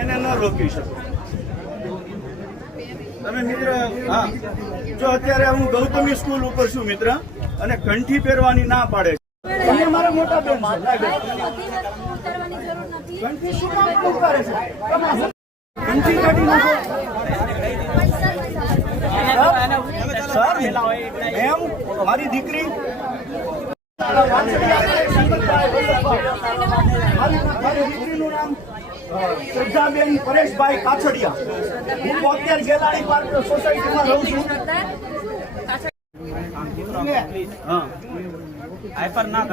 એને ન રોકી શકો તમે મિત્ર। હા, જો અત્યારે હું ગૌતમી સ્કૂલ ઉપર છું મિત્ર, અને કંઠી પહેરવાની ના પાડે છે। મારા મોટા બેન કંઠી શું કામ કરે છે? કંઠી કાઢી નાખો સર, એમ મારી દીકરી મારી દીકરીનું નામ શ્રદ્ધાબેન પરેશભાઈ કાછડિયા। હું 72 ગેલાણી પાર્ક સોસાયટીમાં રહું છું।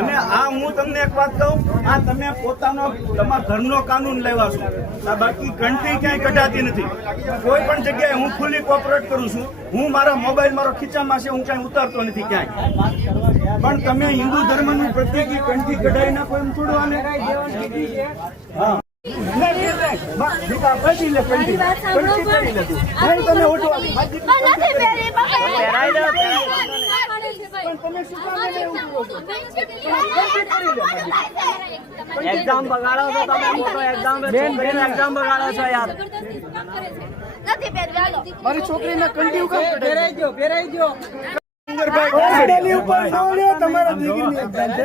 અને આ હું તમને એક વાત કહું, આ તમે પોતાનો તમારા ઘરનો કાનૂન લેવા છો, બાકી કંઠી ક્યાંય કઢાતી નથી। કોઈ પણ જગ્યાએ હું ફૂલી કોઓપરેટ કરું છું। હું મારા મોબાઈલ મારો ખીચામાં છે, હું ક્યાંય ઉતારતો નથી ક્યાંય। પણ તમે હિન્દુ ધર્મનું પ્રત્યેક કંઠી કઢાઈ નાખો એમ છોડવાને? હા, એક્ઝામ બગાડો છો તમે, મોટો એક્ઝામ બગાડો છો યાર। મારી છોકરીને કંઠી કામ પહેરાઈ ગયો તમારા દીકરીની એક્ઝામ છે।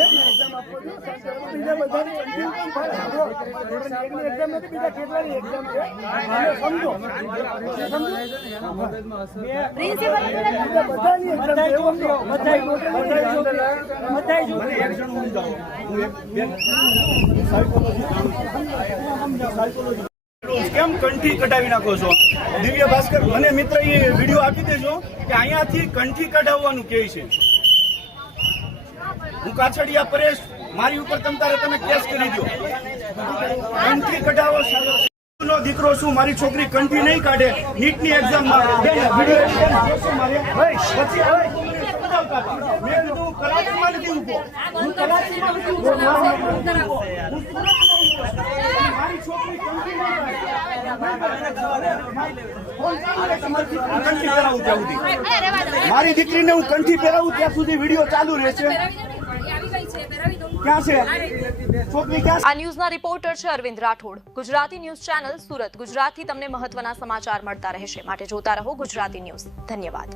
કેમ કંઠી કઢાવી નાખો છો? દિવ્ય ભાસ્કર મને મિત્ર એ વિડીયો આપી દેજો કે અહીંયાથી કંઠી કઢાવવાનું કહે છે। હું કાછડિયા પરેશ, મારી ઉપર તમે કેસ કરી દો। કંઠી કઢાવો નો દીકરો છું, મારી છોકરી કંઠી નહીં કાઢે। નીટની એક્ઝામમાં કરાચીમાં નથી ઉભો, હું કરાચીમાં નથી ઉભો। મારી છોકરી કંઠી મારી દીકરીને હું કંઠી પહેરાવું ત્યાં સુધી વિડીયો ચાલુ રહેશે। ક્યાં છે છોકરી? ક્યાં? આ ન્યૂઝના રિપોર્ટર છે અરવિંદ રાઠોડ। Gujarati news channel Surat. ગુજરાતથી તમને મહત્વના સમાચાર મળતા રહેશે, માટે જોતા રહો ગુજરાતી ન્યૂઝ। ધન્યવાદ।